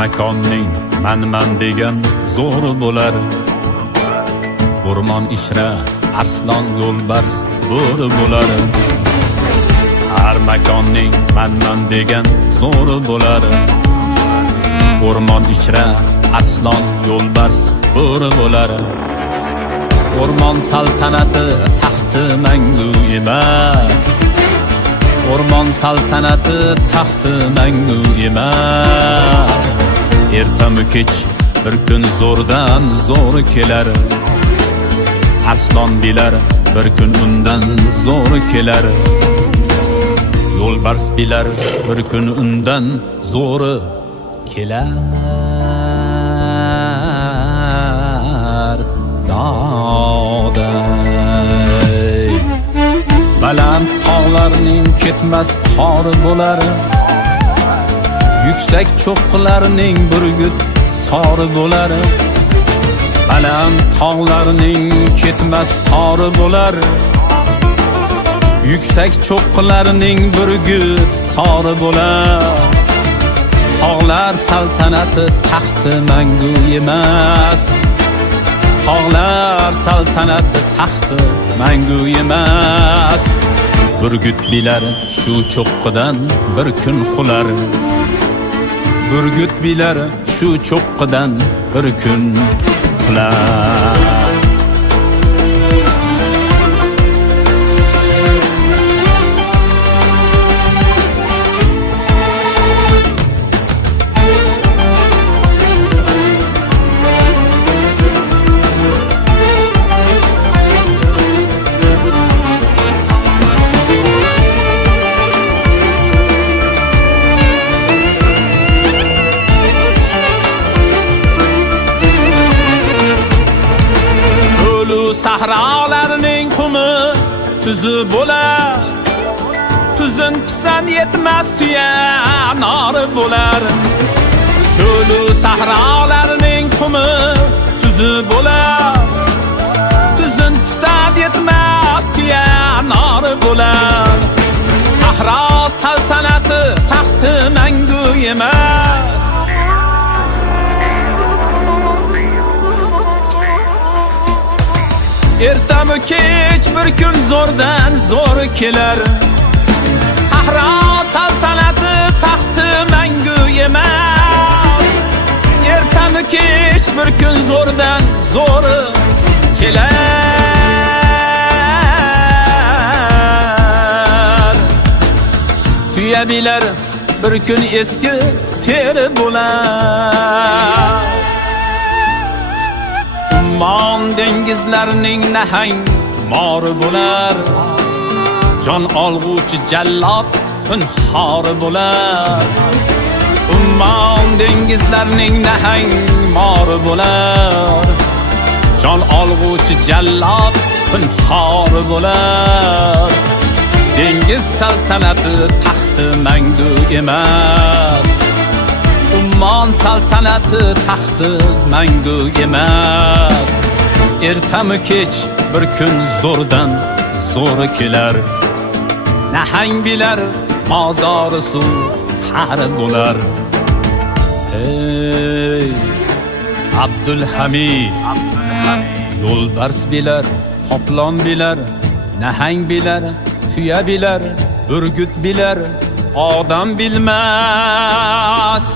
makonning man degan zo'ri bo'lar. O'rmon ishra arslon yo'lbars bo'ri bo'lar. Har makonning man degan zo'ri bo'lar. O'rmon ichra arslon yo'lbars bo'ri bo'lar. O'rmon saltanati taxti mangu emas. O'rmon saltanati taxti mangu emas. Ertami kech bir kun zo'rdan zo'r kelar. Arslon bilar bir kun undan zo'r kelar. Yo'lbars bilar bir kun undan zo'ri kelar. Doday baland tog'larning ketmas qori bo'lar. Yuksak cho'qqilarning burgut sori bo'lar. Baland tog'larning ketmas qori bo'lar. Yuksak cho'qqilarning burgut sori bo'lar. Tog'lar saltanati taxti mangu emas. Tog'lar saltanati taxti mangu emas. Burgut bilar shu cho'qqidan bir kun qular. Burgut bilar shu cho'qqidan bir kun qular. Sahrolarning qumi tuzi bo'lar. Tuzin pisan yetmas tuya nori bo'lar. Sho'lu sahrolarning qumi tuzi bo'lar. Tuzin pisan yetmas tuya nori bo'lar. Sahro saltanati taxti mangu emas. Ertami kech bir kun zo'rdan zo'r kelar. Sahro saltanati taxti mangu emas. Ertami kech bir kun zo'rdan zo'r kelar. Tuya bilar bir kun eski teri bo'lar. Ummon dengizlarning nahang mori bo'lar. Jon olg'uvchi jallod pinhori bo'lar. Ummon dengizlarning nahang mori bo'lar. Jon olg'uvchi jallod pinhori bo'lar. Dengiz saltanati taxti mangu emas. Ummon saltanati taxti mangu emas. Ertami kech bir kun zo'rdan zo'r kelar. Nahang bilar mozori suv qari bo'lar. Ey Abdulhamid, yo'lbars bilar, qoplon bilar, nahang bilar, tuya bilar, burgut bilar, odam bilmas.